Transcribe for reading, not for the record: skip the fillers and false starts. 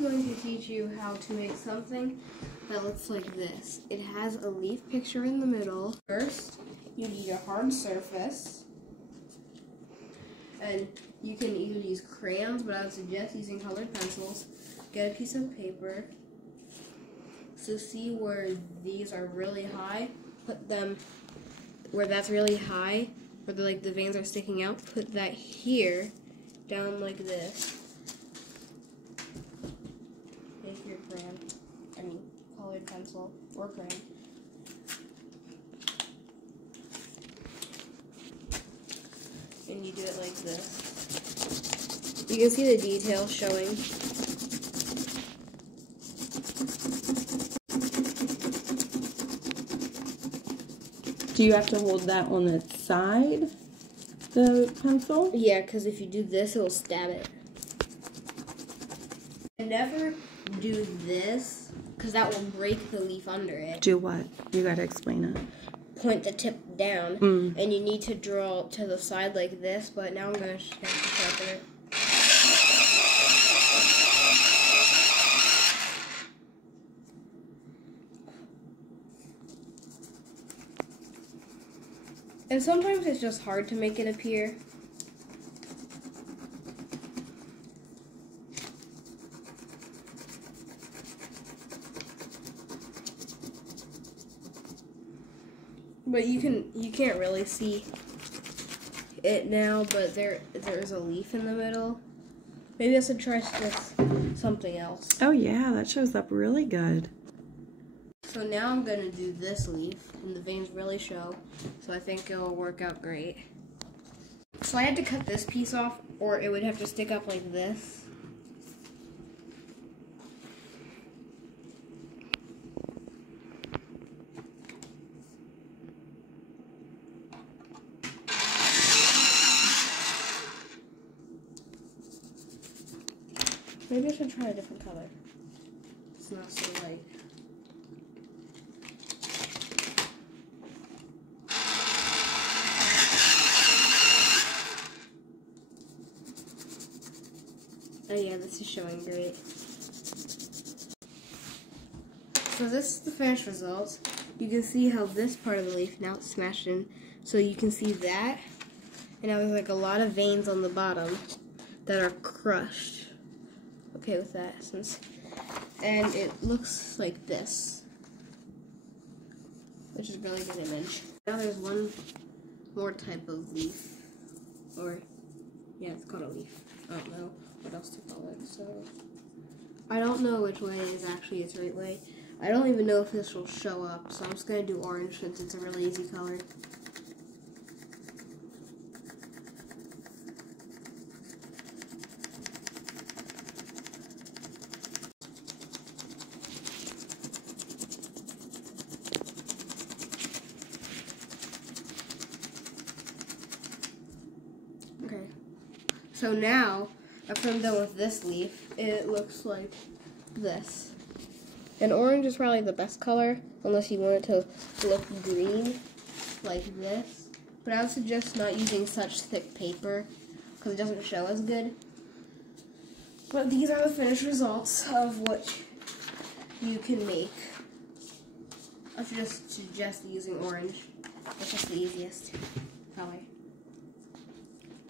going to teach you how to make something that looks like this. It has a leaf picture in the middle. First, you need a hard surface. And you can either use crayons, but I would suggest using colored pencils. Get a piece of paper. So see where these are really high, put them where that's really high, where the veins are sticking out, put that here, down like this. Take your colored pencil or crayon. And you do it like this. You can see the detail showing. Do you have to hold that on the side, the pencil? Yeah, because if you do this, it will stab it. Never do this, because that will break the leaf under it. Do what? You gotta explain it. Point the tip down, and you need to draw to the side like this, but now I'm going to have to sharpen it. And sometimes it's just hard to make it appear. But you can't really see it now, but there's a leaf in the middle. Maybe I should try something else. Oh yeah, that shows up really good. So now I'm gonna do this leaf, and the veins really show, so I think it'll work out great. So I had to cut this piece off, or it would have to stick up like this. Maybe I should try a different color. It's not so light. Oh yeah, this is showing great. So this is the finished result. You can see how this part of the leaf, now it's smashed in, so you can see that. And now there's like a lot of veins on the bottom that are crushed. Okay with that, and it looks like this, which is a really good image. Now there's one more type of leaf, or yeah, it's called a leaf. I don't know what else to call it, so I don't know which way is actually its right way. I don't even know if this will show up, so I'm just gonna do orange since it's a really easy color. Okay, so now, after I'm done with this leaf, it looks like this. And orange is probably the best color, unless you want it to look green, like this. But I would suggest not using such thick paper, because it doesn't show as good. But these are the finished results of what you can make. I would just suggest using orange. It's just the easiest color.